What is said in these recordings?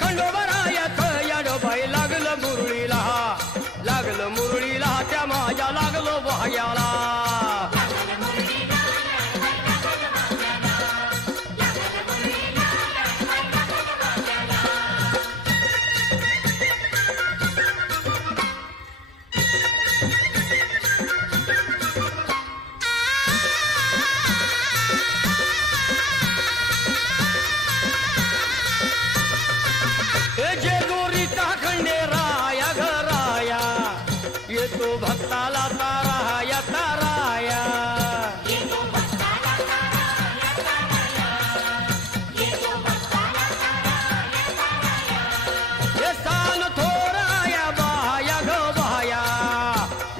खंडोबरायाचं याडोबाई लागलं मुरळीला त्या माझ्या लागलो वाह्याला जेजुरीचा खंडेराया घराया येतो भक्ताला ताराया ताराया हे सान थोराया बाया ग बाया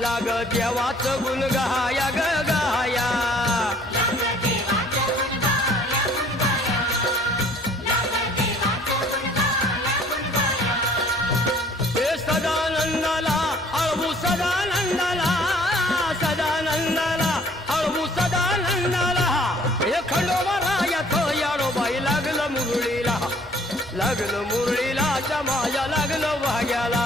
लाग देवाचं गुण गाया ग गाया सदानंदाला अळवू सदानंदाला अळवू सदानंदाला हे खंडोबरायाचं याडोबाई लागलं मुरळीला जमाया लागलं वाग्याला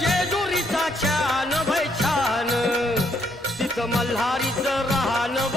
जेजुरीचा छान भय छान तिथं मल्हारीचं राहणं